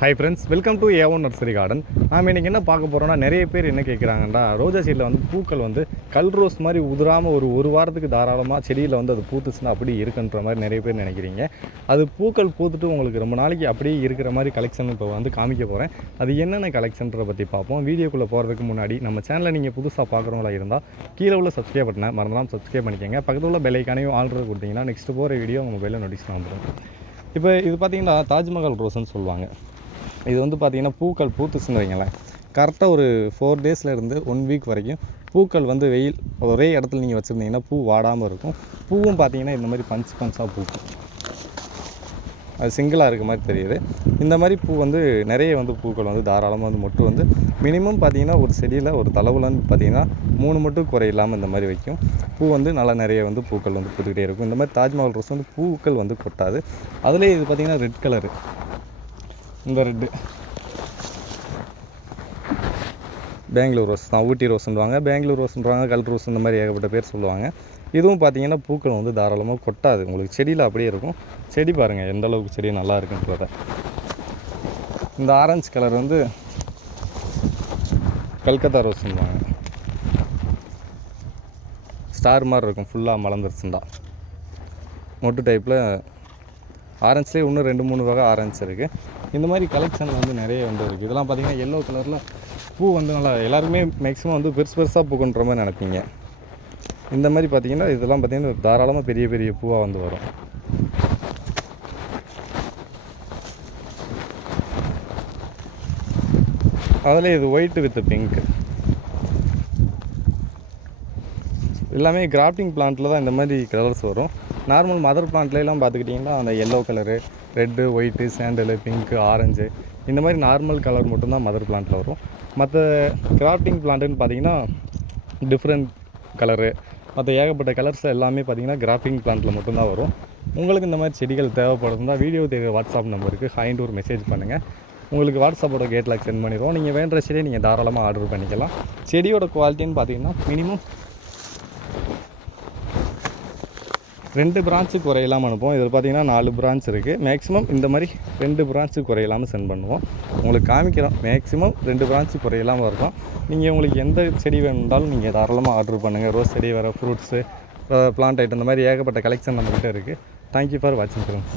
Hi friends welcome to Avon nursery garden நாம் இன்றைக்கி என்ன பார்க்க போகிறோம்னா நிறைய பேர் என்ன கேட்குறாங்கடா ரோஜா செடியில் வந்து பூக்கள் வந்து கல் ரோஸ் மாதிரி உதிராமல் ஒரு ஒரு வாரத்துக்கு தாராளமாக செடியில் வந்து அது பூத்துச்சுன்னா அப்படி இருக்குன்ற மாதிரி நிறைய பேர் நினைக்கிறீங்க. அது பூக்கள் பூத்துட்டு உங்களுக்கு ரொம்ப நாளைக்கு அப்படியே இருக்கிற மாதிரி கலெக்ஷன் இப்போ வந்து காமிக்க போகிறேன் அது என்னென்ன கலெக்ஷன்றதை பற்றி பார்ப்போம். வீடியோக்குள்ளே போகிறதுக்கு முன்னாடி நம்ம சேனலை நீங்கள் புதுசாக பார்க்குறவங்களா இருந்தால் கீழே உள்ள சப்ஸ்கிரைப் பட்டனை மறந்தாலும் சப்ஸ்கிரைப் பண்ணிக்கோங்க. பக்கத்தில் உள்ள பெல்லைக்கானையும் ஆல்ரெடி கொடுத்தீங்கன்னா நெக்ஸ்ட் போகிற வீடியோ உங்கள் மொபைலில் நோட்டீஸ் வந்துடும். இப்போ இது பார்த்தீங்கன்னா தாஜ்மஹால் ரோஸ்ன்னு சொல்லுவாங்க. இது வந்து பார்த்தீங்கன்னா பூக்கள் பூத்துச்சுன்னு வைங்களேன். கரெக்டாக ஒரு ஃபோர் டேஸில் இருந்து ஒன் வீக் வரைக்கும் பூக்கள் வந்து வெயில் ஒரே இடத்துல நீங்கள் வச்சுருந்தீங்கன்னா பூ வாடாமல் இருக்கும். பூவும் பார்த்தீங்கன்னா இந்த மாதிரி பஞ்ச் பஞ்சாக பூக்கும். அது சிங்கிளாக இருக்க மாதிரி தெரியுது. இந்த மாதிரி பூ வந்து நிறைய வந்து பூக்கள் வந்து தாராளமாக வந்து மொட்டு வந்து மினிமம் பார்த்தீங்கன்னா ஒரு செடியில் ஒரு தளவுலன்னு பார்த்தீங்கன்னா மூணு மட்டும் குறையில்லாமல் இந்த மாதிரி வைக்கும். பூ வந்து நல்லா நிறைய வந்து பூக்கள் வந்து பூத்துக்கிட்டே இருக்கும். இந்த மாதிரி தாஜ்மஹால் ரோஸ் வந்து பூக்கள் வந்து கொட்டாது. அதிலே இது பார்த்தீங்கன்னா ரெட் கலரு இந்த ரெட்டு பெங்களூர் ரோஸ் தான் ஊட்டி ரோஸ்ன்றாங்க பெங்களூர் ரோஸ்ன்றாங்க கல் ரோஸ் இந்த மாதிரி ஏகப்பட்ட பேர் சொல்லுவாங்க. இதுவும் பார்த்தீங்கன்னா பூக்கள் வந்து தாராளமாக கொட்டாது. உங்களுக்கு செடியில் அப்படியே இருக்கும். செடி பாருங்கள் எந்த அளவுக்கு செடி நல்லா இருக்குன்றத. இந்த ஆரஞ்சு கலர் வந்து கல்கத்தா ரோஸ்ன்றாங்க ஸ்டார் மாதிரி இருக்கும். ஃபுல்லாக மலர்ந்துருச்சுண்டா மொட்டு டைப்பில் ஆரஞ்சுலேயே இன்னும் ரெண்டு மூணு வகை ஆரஞ்சு இருக்குது இந்த மாதிரி கலெக்ஷன் வந்து நிறைய வந்து இருக்குது இதெல்லாம் பார்த்தீங்கன்னா எல்லோ கலரில் பூ வந்து நல்லா எல்லாருமே மேக்ஸிமம் வந்து பெருசு பெருசாக பூக்குன்ற மாதிரி நினைப்பீங்க. இந்த மாதிரி பார்த்திங்கன்னா இதெல்லாம் பார்த்தீங்கன்னா தாராளமாக பெரிய பெரிய பூவாக வந்து வரும். அதில் இது ஒயிட் வித் பிங்க் எல்லாமே கிராஃப்டிங் பிளான்ட்டில் தான் இந்த மாதிரி கலர்ஸ் வரும். நார்மல் மதர் பிளான்ட்லாம் பார்த்துக்கிட்டிங்கன்னா அந்த yellow colour red white sandal pink orange இந்த மாதிரி நார்மல் கலர் மட்டும்தான் மதர் பிளான்ட்டில் வரும். மற்ற கிராஃப்டிங் பிளான்ட்டுன்னு பார்த்தீங்கன்னா டிஃப்ரெண்ட் கலரு மற்ற ஏகப்பட்ட கலர்ஸ் எல்லாமே பார்த்தீங்கன்னா கிராஃப்டிங் பிளான்ட்டில் மட்டும்தான் வரும். உங்களுக்கு இந்த மாதிரி செடிகள் தேவைப்படுதுன்னா வீடியோ தேவை வாட்ஸ்அப் நம்பருக்கு ஹைண்ட் ஒரு மெசேஜ் பண்ணுங்கள் உங்களுக்கு வாட்ஸ்அப்போட கேட்லாக் சென்ட் பண்ணிடுவோம் நீங்கள் வேண்டுற செடியை நீங்கள் தாராளமாக ஆர்டர் பண்ணிக்கலாம். செடியோட குவாலிட்டின்னு பார்த்தீங்கன்னா மினிமம் ரெண்டு பிரான்ச்சு குறையில்லாமல் அனுப்புவோம். இதில் பார்த்தீங்கன்னா நாலு பிரான்ச் இருக்குது மேக்ஸிமம் இந்த மாதிரி ரெண்டு பிரான்ச்சு குறையில்லாமல் சென்ட் பண்ணுவோம். உங்களுக்கு காமிக்கிறோம். மேக்ஸிமம் ரெண்டு பிரான்ச்சு குறையில்லாமல் இருக்கும். நீங்கள் உங்களுக்கு எந்த செடி வேணும்னாலும் நீங்கள் தாராளமாக ஆர்டர் பண்ணுங்கள் ரோஸ் செடி வர ஃப்ரூட்ஸு பிளான்ட் ஐட்டம் இந்த மாதிரி ஏகப்பட்ட கலெக்ஷன் நம்மக்கிட்ட இருக்குது தேங்க்யூ ஃபார் வாட்சிங் ஃப்ரெண்ட்ஸ்